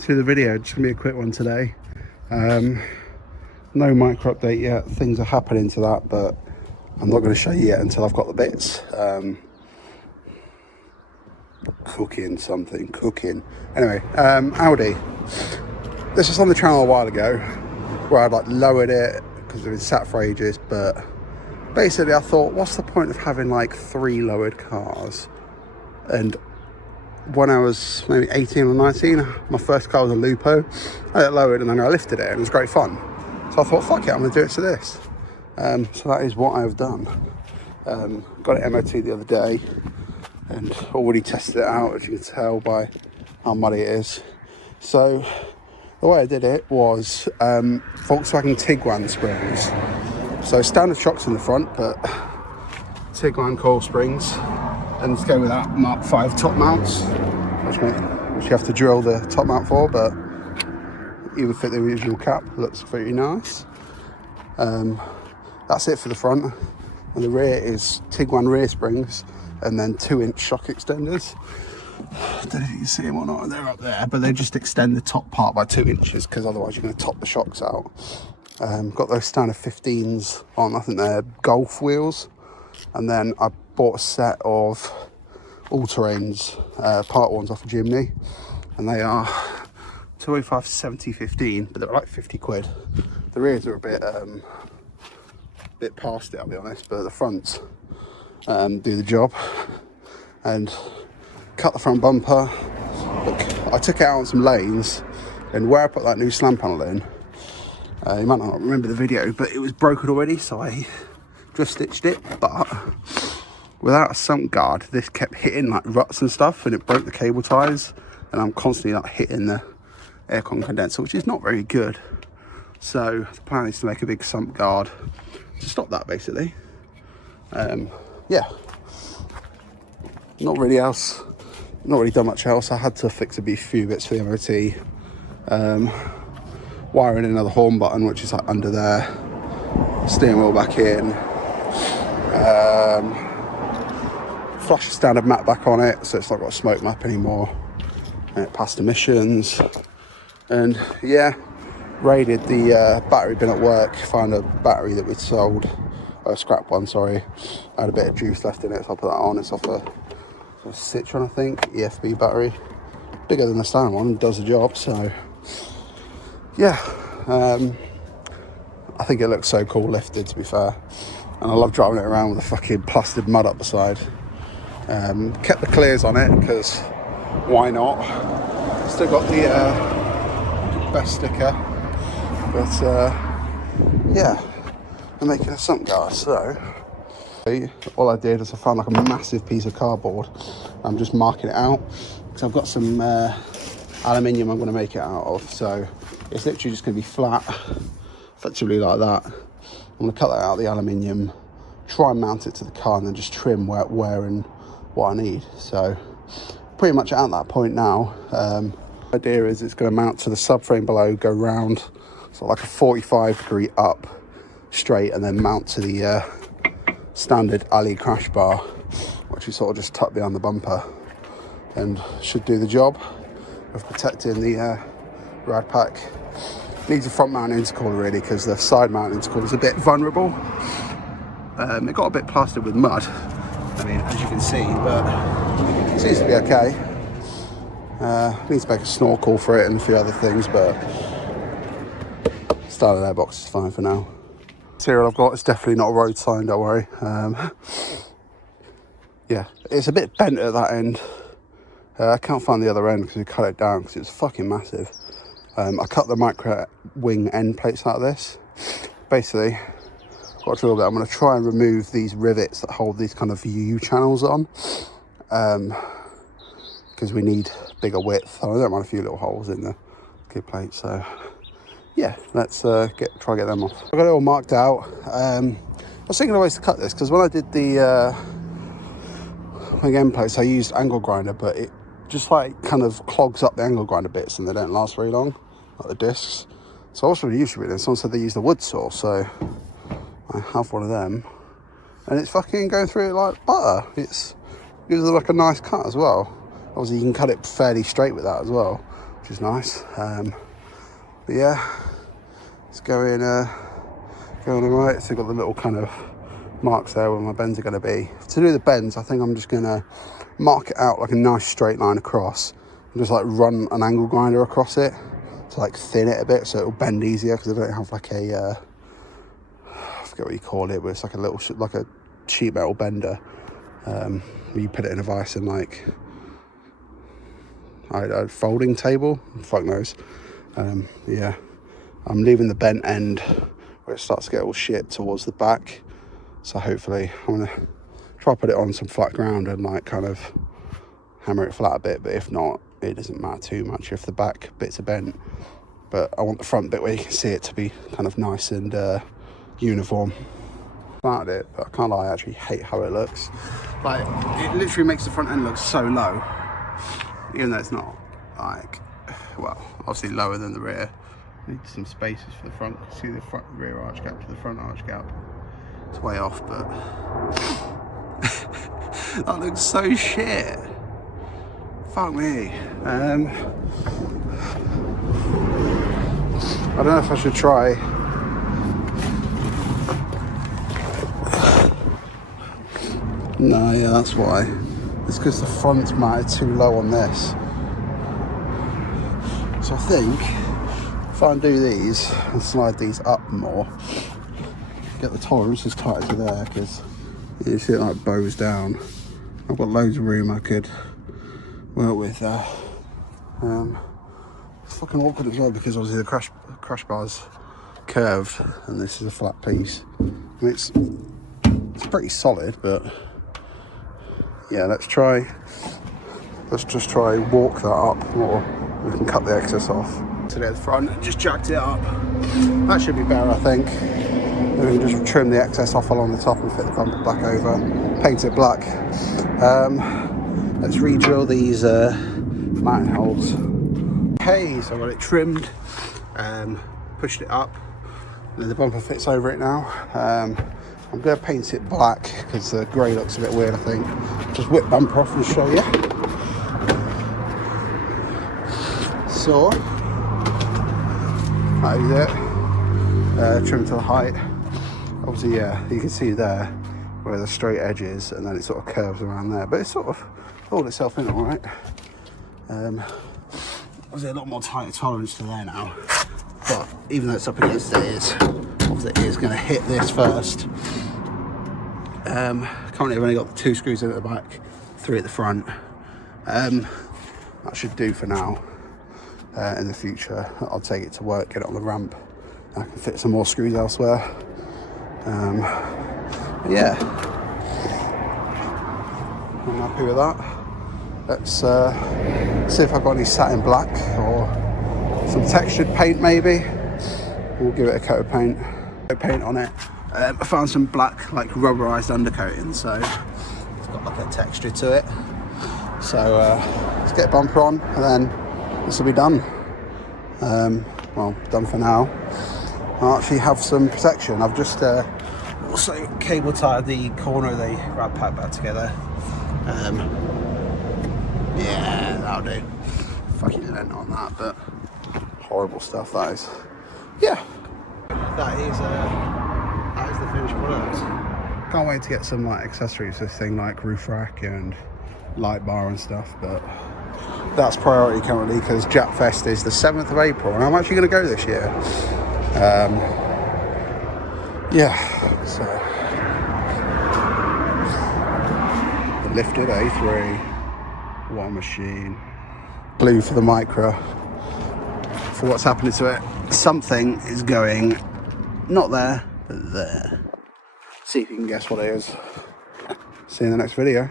To the video, just gonna be a quick one today. No micro update yet. Things are happening to that, but I'm not going to show you yet until I've got the bits. Cooking. Anyway, Audi. This was on the channel a while ago, where I'd like lowered it because it was sat for ages. But basically, I thought, what's the point of having like 3 lowered cars? And when I was maybe 18 or 19, my first car was a Lupo. I had it lowered and then I lifted it and it was great fun. So I thought, fuck it, I'm going to do it to this. So that is what I've done. Got it MOT the other day and already tested it out, as you can tell by how muddy it is. So the way I did it was Volkswagen Tiguan springs. So standard shocks in the front, but Tiguan coil springs. And let's go with that Mark 5 top mounts, which you have to drill the top mount for, but even fit the original cap. Looks pretty nice. That's it for the front, and the rear is Tiguan rear springs and then 2-inch shock extenders. I don't know if you can see them or not, they're up there, but they just extend the top part by 2 inches because otherwise you're going to top the shocks out. Got those standard 15s on, I think they're Golf wheels, and then I bought a set of all-terrains part ones off of Jimny, and they are 205 70 15, but they're like 50 quid. The rears are a bit past it, I'll be honest, but the fronts do the job. And cut the front bumper. Look, I took it out on some lanes, and where I put that new slam panel in, you might not remember the video, but it was broken already, so I drift stitched it. But without a sump guard, this kept hitting like ruts and stuff, and it broke the cable ties, and I'm constantly like hitting the aircon condenser, which is not very good. So the plan is to make a big sump guard to stop that, basically. Yeah, not really done much else. I had to fix a few bits for the MOT. Wiring in another horn button, which is like under there. Steering wheel back in. Flash a standard mat back on it, so it's not got a smoke map anymore. And it passed emissions. And yeah, raided the battery bin at work. Found a battery that we'd sold, a scrap one, sorry. I had a bit of juice left in it, so I put that on. It's off a Citroen, I think, EFB battery. Bigger than the standard one, does the job. So yeah, I think it looks so cool lifted, to be fair. And I love driving it around with the fucking plastered mud up the side. Kept the clears on it because why not? Still got the best sticker, but yeah, I'm making a sump guard. So all I did is I found like a massive piece of cardboard. I'm just marking it out because I've got some aluminium I'm going to make it out of. So it's literally just going to be flat, effectively like that. I'm going to cut that out of the aluminium, try and mount it to the car, and then just trim where and what I need. So pretty much at that point now. The idea is it's going to mount to the subframe below, go round, so like a 45-degree up straight, and then mount to the standard alley crash bar, which is sort of just tucked behind the bumper, and should do the job of protecting the rad pack. Needs a front mount intercooler really, because the side mount intercooler is a bit vulnerable. It got a bit plastered with mud, I mean, as you can see, but it seems to be okay. Needs to make a snorkel for it and a few other things, but standard airbox is fine for now. Material I've got is definitely not a road sign, don't worry. Yeah, it's a bit bent at that end. I can't find the other end because we cut it down because it's fucking massive. I cut the micro wing end plates out of this. Basically, got a drill bit. I'm going to try and remove these rivets that hold these kind of U channels on, because we need bigger width. I don't mind a few little holes in the skid plate. So yeah, let's try and get them off. I've got it all marked out. I was thinking of ways to cut this because when I did the end plates, I used angle grinder, but it just like kind of clogs up the angle grinder bits and they don't last very long, like the discs. So I was really used to it. Someone said they used the wood saw, so I have one of them, and it's fucking going through it like butter. It gives it like a nice cut as well. Obviously you can cut it fairly straight with that as well, which is nice. But yeah, it's going alright. So I've got the little kind of marks there where my bends are going to be. To do the bends, I think I'm just going to mark it out like a nice straight line across and just like run an angle grinder across it to like thin it a bit so it'll bend easier, because I don't have like a I forget what you call it, but it's like a little like a sheet metal bender. You put it in a vise and like a folding table, fuck knows. Yeah, I'm leaving the bent end where it starts to get all shit towards the back, so hopefully I'm gonna try to put it on some flat ground and like kind of hammer it flat a bit, but if not, it doesn't matter too much if the back bits are bent. But I want the front bit where you can see it to be kind of nice and uniform. Started it, but I can't lie, I actually hate how it looks. Like, it literally makes the front end look so low, even though it's not like, well, obviously lower than the rear. Need some spaces for the front. See the front rear arch gap to the front arch gap. It's way off, but that looks so shit. Fuck me. I don't know if I should try. No, yeah, that's why. It's because the front's mounted too low on this. So I think if I undo these and slide these up more, get the tolerance as tight as there, because you see it like bows down. I've got loads of room I could work with there. It's fucking awkward as well, because obviously the crash bar's curved and this is a flat piece. I mean, it's pretty solid, but yeah, let's just try walk that up more. We can cut the excess off. Today at the front, just jacked it up. That should be better, I think. Then we can just trim the excess off along the top and fit the bumper back over, paint it black. Let's re-drill these mounting holes. Okay, so I got it trimmed, pushed it up, and then the bumper fits over it now. I'm going to paint it black because the grey looks a bit weird, I think. Just whip bumper off and show you. So, that is it. Trim to the height. Obviously, yeah, you can see there where the straight edge is, and then it sort of curves around there. But it's sort of pulled itself in all right. Obviously a lot more tighter tolerance to there now. But even though it's up against the ears, obviously it is going to hit this first. Currently I've only got 2 screws in at the back, 3 at the front. That should do for now. In the future I'll take it to work, get it on the ramp, and I can fit some more screws elsewhere. Yeah, I'm happy with that. Let's see if I've got any satin black or some textured paint maybe. We'll give it a coat of paint on it. I found some black like rubberized undercoating, so it's got like a texture to it. So let's get a bumper on and then this will be done. Well, done for now. I'll actually have some protection. I've just also cable tied the corner of the rad pack back together. Yeah, that'll do. Fucking lent on that, but horrible stuff that is. Yeah, that is the finished product. Can't wait to get some like accessories for this thing, like roof rack and light bar and stuff, but that's priority currently because Jap Fest is the 7th of April and I'm actually going to go this year. Yeah, so the lifted A3, what a machine. Blue for the micro, for what's happening to it. Something is going, not there, but there. See if you can guess what it is. See you in the next video.